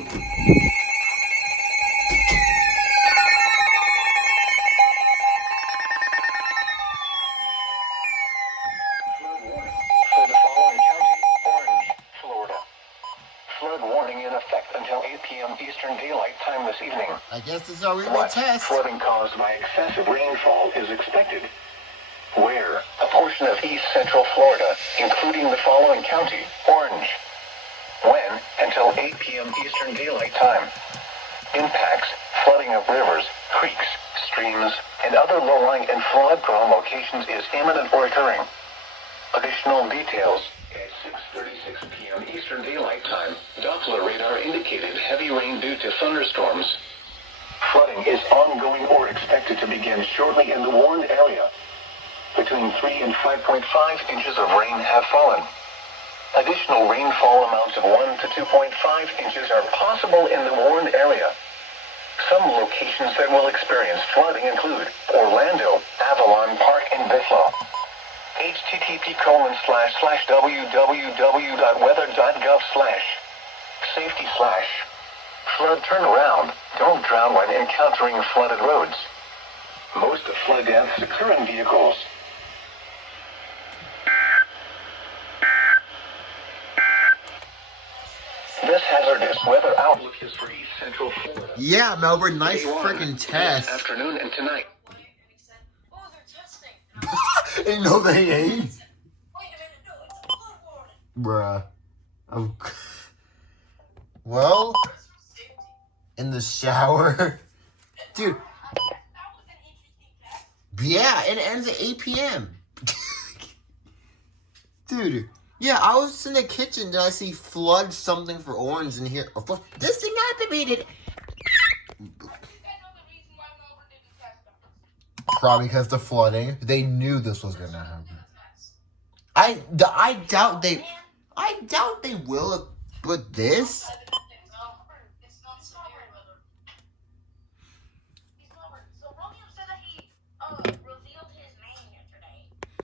Flood warning in effect until 8 p.m. Eastern Daylight Time this evening. I guess this is our real test. Flooding caused by excessive rainfall is expected. Where? A portion of East Central Florida, including the following county, orange. When? Until 8 p.m. Eastern Daylight Time. Impacts: flooding of rivers, creeks, streams, and other low-lying and flood-prone locations is imminent or occurring. Additional details. At 6:36 p.m. Eastern Daylight Time, Doppler radar indicated heavy rain due to thunderstorms. Flooding is ongoing or expected to begin shortly in the warned area. Between 3 and 5.5 inches of rain have fallen. Additional rainfall amounts of 1 to 2.5 inches are possible in the warned area. Some locations that will experience flooding include Orlando, Avalon Park, and Buffalo. http://www.weather.gov/safety/ flood turnaround. Don't drown when encountering flooded roads. Most flood deaths occur in vehicles. This hazardous weather outlook is for East Central Florida. Yeah, Melbourne, nice freaking test. This afternoon and tonight. No, they ain't. Bruh. Well, in the shower. Dude. Yeah, it ends at 8 p.m. Dude. Yeah, I was in the kitchen and I see flood something for orange in here. This thing activated. Probably because the flooding. They knew this was gonna happen. I doubt they will, but this.